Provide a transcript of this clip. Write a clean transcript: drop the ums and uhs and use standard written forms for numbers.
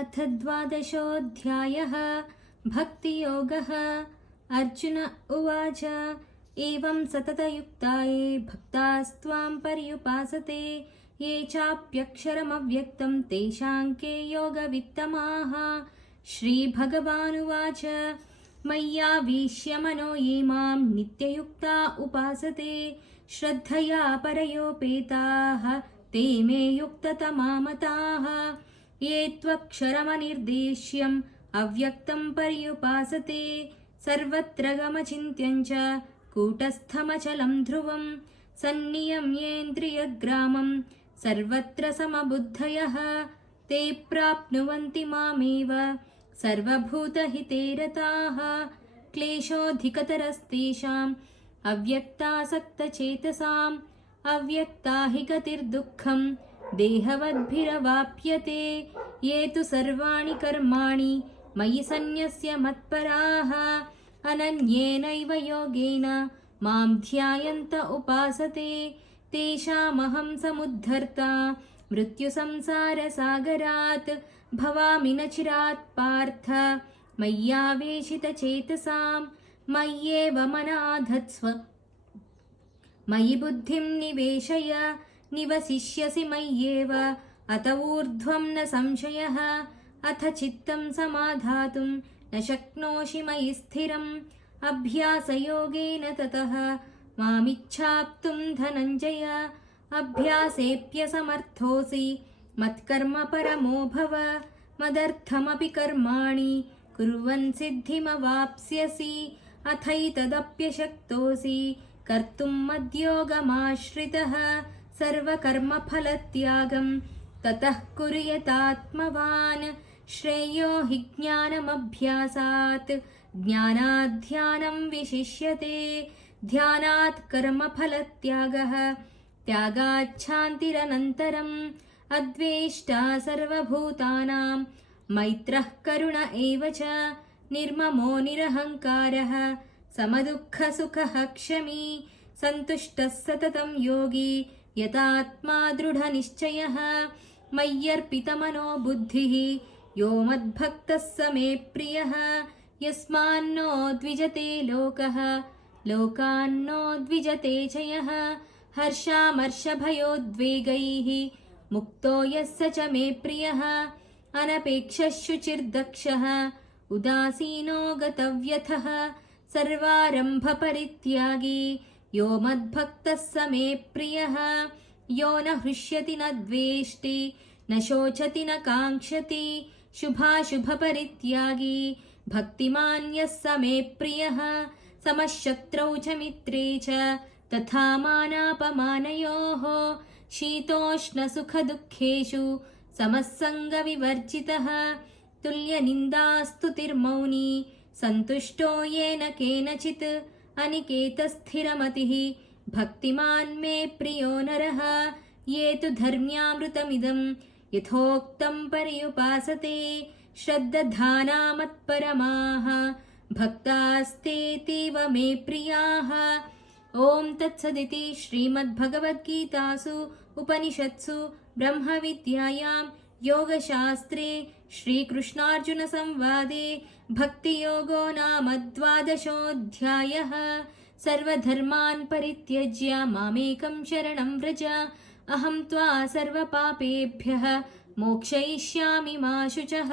अथ 12. भक्तियोगः। अर्जुन उवाच एवं सततयुक्ता ये भक्तास्त्वां पर्युपासते ये चाप्यक्षरमव्यक्तं तेषां के योगवित्तमाः। श्रीभगवानुवाच मय्यावेश्य मनो ये मां नित्ययुक्ता उपासते श्रद्धया परयोपेताः ते मे युक्ततमा मताः। ये त्वक्षरमनिर्देश्यम् अव्यक्तं पर्युपासते सर्वत्र गमचिन्त्यं च कूटस्थमचलं ध्रुवं सन्नियम्येन्द्रियग्रामं सर्वत्र समबुद्धयः ते प्राप्नुवन्ति मामेव सर्वभूतहिते रताः। क्लेशोऽधिकतरस्तेषाम् अव्यक्तासक्तचेतसाम् अव्यक्ता हि गतिर्दुःखं देहवद्भिरवाप्यते। ये तु सर्वाणि कर्माणि मयि सन्न्यस्य मत्पराः अनन्येनैव योगेन मां ध्यायन्त उपासते तेषामहं समुद्धर्ता मृत्युसंसारसागरात् भवामि न चिरात् पार्थ मय्यावेशितचेतसां मय्येव मनाधत्स्व मयि बुद्धिं निवेशय निवसिष्यसि मय्येव अत ऊर्ध्वं न संशयः। अथ चित्तं समाधातुं न शक्नोषि मयि स्थिरम् अभ्यासयोगेन ततः मामिच्छाप्तुं धनञ्जय। अभ्यासेऽप्यसमर्थोऽसि मत्कर्म परमो भव मदर्थमपि कर्माणि कुर्वन् सिद्धिमवाप्स्यसि। अथैतदप्यशक्तोऽसि कर्तुं मद्योगमाश्रितः सर्वकर्मफलत्यागं ततः कुरु यतात्मवान्। श्रेयो हि ज्ञानमभ्यासात् ज्ञानात् ध्यानं विशिष्यते ध्यानात् कर्मफलत्यागः त्यागाच्छान्तिरनन्तरम्। अद्वेष्टा सर्वभूतानां मैत्रः करुण एव च निर्ममो निरहङ्कारः समदुःखसुखः क्षमी सन्तुष्टः सततं योगी यतात्मा दृढनिश्चयः। मय्यर्पितमनो बुद्धिः यो मद्भक्तः स मे प्रियः यस्मान्नो द्विजते लोकः लोकान्नो द्विजते च यः। हर्षामर्षभयोद्वेगैः मुक्तो यः स च मे प्रियः अनपेक्षः शुचिर्दक्षः उदासीनो गतव्यथः सर्वारम्भपरित्यागी यो मद्भक्तः स मे प्रियः। यो न हृष्यति न द्वेष्टि न शोचति न काङ्क्षति शुभाशुभपरित्यागी भक्तिमान् यः स मे प्रियः। समशत्रौ च मित्रे च तथा मानापमानयोः शीतोष्णसुखदुःखेषु समस्सङ्गविवर्जितः तुल्यनिन्दास्तुतिर्मौनी सन्तुष्टो येन केनचित् अनिकेतस्थिरमतिः भक्तिमान् मे प्रियो नरः। ये तु धर्म्यामृतमिदं यथोक्तं पर्युपासते श्रद्धाना मत्परमाः भक्तास्तेतीव मे प्रियाः। ॐ तत्सदिति श्रीमद्भगवद्गीतासु उपनिषत्सु ब्रह्मविद्यायां योगशास्त्रे श्रीकृष्णार्जुनसंवादे भक्तियोगो नाम 12. सर्वधर्मान् परित्यज्य मामेकं शरणं व्रज अहं त्वा सर्वपापेभ्यः मोक्षयिष्यामि मा शुचः।